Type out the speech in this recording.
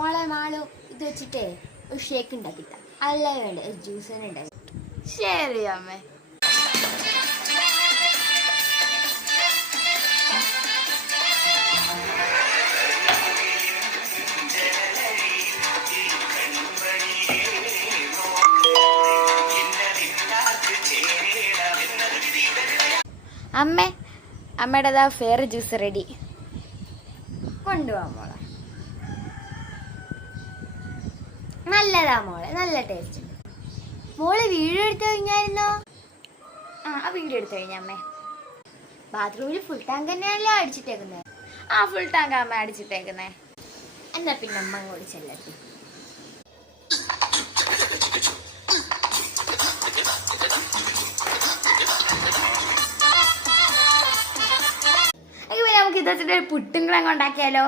മോളെ മാളു ഇത് വെച്ചിട്ടേ ഒരു ഷേക്ക് ഉണ്ടാക്കിട്ട അല്ല വേണ്ട ഒരു ജ്യൂസ് തന്നെ ഉണ്ടാക്കി. ശരി അമ്മേ. അമ്മേ, അമ്മയുടേതാ ഫെയർ ജ്യൂസ് റെഡി. കൊണ്ടുപോവാ മോളെ. നല്ലതാ മോളെ, നല്ല ടേസ്റ്റ് ഉണ്ട്. മോള് വീഡിയോ എടുത്തു കഴിഞ്ഞായിരുന്നോ? ആ വീഡിയോ എടുത്തു കഴിഞ്ഞ അമ്മേ. ബാത്റൂമിൽ ഫുൾ ടാങ്ക് തന്നെയാണല്ലോ അടിച്ചിട്ടേക്കുന്നത്. ഫുൾ ടാങ്ക് അമ്മ അടിച്ചിട്ടേക്കുന്നേ. എന്നാ പിന്നെ അമ്മ അങ്ങോട്ട് ചെല്ലട്ടെ. നമുക്ക് ഇതൊക്കെ പുട്ടും കൂടെ ഉണ്ടാക്കിയാലോ?